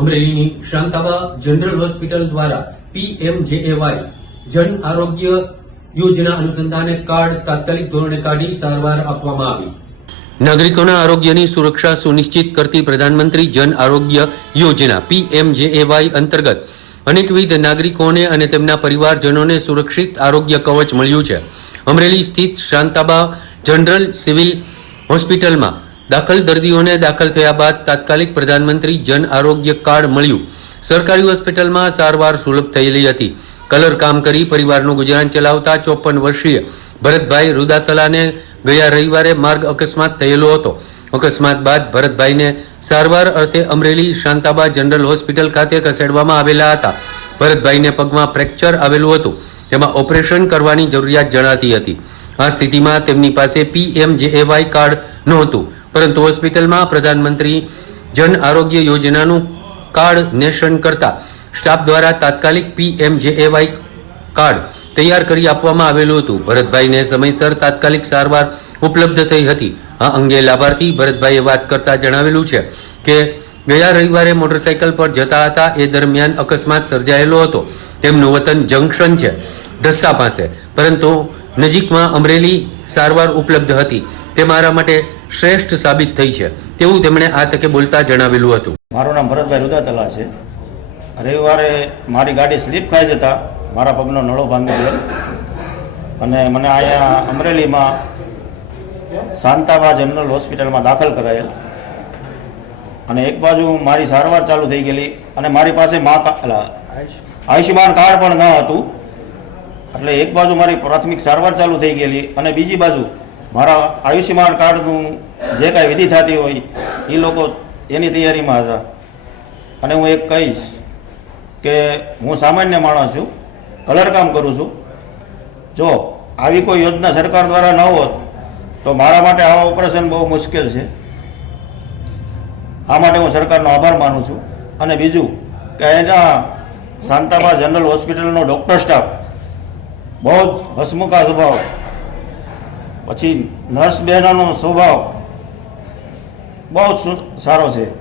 અમરેલીની Shantaba general hospital દ્વારા PMJAY Jan Arogya યોજના અનુસંધાને કાર્ડ તાત્કાલિક ધોરણે કાઢી સારવાર આપવામાં આવી. નાગરિકોના આરોગ્યની સુરક્ષા સુનિશ્ચિત કરતી પ્રધાનમંત્રી જન આરોગ્ય યોજના પીએમજેએવાય અંતર્ગત અનેકવિધ નાગરિકોને અને તેમના પરિવારજનોને સુરક્ષિત આરોગ્ય કવચ મળ્યું છે. અમરેલી સ્થિત શાંતાબા જનરલ સિવિલ હોસ્પિટલમાં દાખલ દર્દીઓને દાખલ થયા બાદ તાત્કાલિક પ્રધાનમંત્રી જન આરોગ્ય કાર્ડ મળ્યું. સરકારી હોસ્પિટલમાં સારવાર સુલભ થયેલી હતી. કલર કામ કરી પરિવારનું ગુજરાન ચલાવતા ચોપન વર્ષીય ભરતભાઈ રૂદાતલાને ગયા રવિવારે માર્ગ અકસ્માત થયેલો હતો. અકસ્માત બાદ ભરતભાઈને સારવાર અર્થે અમરેલી શાંતાબા જનરલ હોસ્પિટલ ખાતે ખસેડવામાં આવેલા હતા. ભરતભાઈને પગમાં ફ્રેક્ચર આવેલું હતું. તેમાં ઓપરેશન કરવાની જરૂરિયાત જણાતી હતી. આ સ્થિતિમાં તેમની પાસે પીએમજેએવાય કાર્ડ નહોતું. પરંતુ હોસ્પિટલમાં પ્રધાનમંત્રી જન આરોગ્ય યોજનાનું કાર્ડ નેશન કરતા સ્ટાફ દ્વારા તાત્કાલિક પીએમજેએવાય કાર્ડ તૈયાર કરી આપવામાં આવેલું હતું. ભરતભાઈને સમયસર તાત્કાલિક સારવાર ઉપલબ્ધ થઈ હતી. આ અંગે લાભાર્થી ભરતભાઈએ વાત કરતા જણાવેલું છે કે ગયા રવિવારે મોટરસાયકલ પર જતા હતા. એ દરમિયાન અકસ્માત સર્જાયેલો હતો. તેમનું વતન જંકશન છે ઢસ્સા પાસે. પરંતુ નજીકમાં અમરેલી સારવાર ઉપલબ્ધ હતી. તે મારા માટે શ્રેષ્ઠ સાબિત થઈ છે. તેવું તેમણે આ તકે બોલતા જણાવેલું હતું. મારું નામ ભરતભાઈ રુદાતલા છે. રવિવારે મારી ગાડી સ્લીપ ખાઈ જતા મારા પગનો નળો ભાંગી ગયો. અને મને અહીંયા અમરેલીમાં શાંતાબા જનરલ હોસ્પિટલમાં દાખલ કરાયેલ. અને એક બાજુ મારી સારવાર ચાલુ થઈ ગયેલી અને મારી પાસે મા આયુષ્યમાન કાર્ડ પણ ન હતું. એટલે એક બાજુ મારી પ્રાથમિક સારવાર ચાલુ થઈ ગયેલી અને બીજી બાજુ મારા આયુષ્યમાન કાર્ડનું જે કાંઈ વિધિ થતી હોય, એ લોકો એની તૈયારીમાં હતા. અને હું એક કહીશ કે હું સામાન્ય માણસ છું કલર કામ કરું છું. જો આવી કોઈ યોજના સરકાર દ્વારા ન હોત, તો મારા માટે આવા ઓપરેશન બહુ મુશ્કેલ છે. આ માટે હું સરકારનો આભાર માનું છું. અને બીજું કે એના શાંતાબા જનરલ હોસ્પિટલનો ડૉક્ટર સ્ટાફ બહુ જ હસમુખા સ્વભાવ. પછી નર્સ બહેનોનો સ્વભાવ બહુ સારો છે.